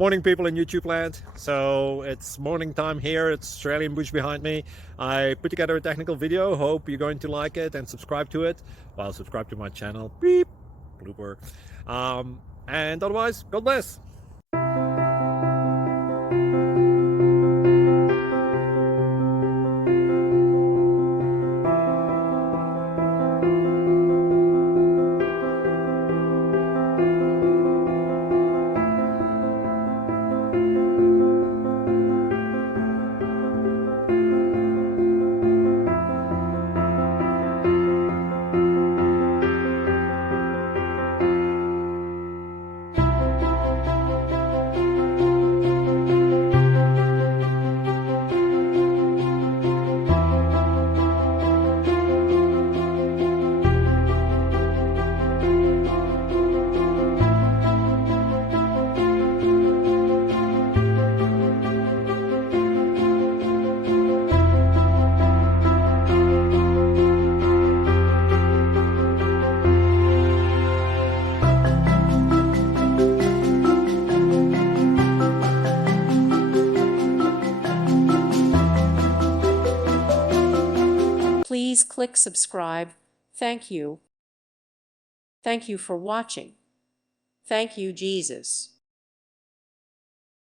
Morning, people in YouTube land. So it's morning time here. It's Australian bush behind me. I put together a technical video. Hope you're going to like it and subscribe to it. Well, subscribe to my channel. Beep. Blooper. And otherwise, God bless. Please click subscribe. Thank you. Thank you for watching. Thank you, Jesus.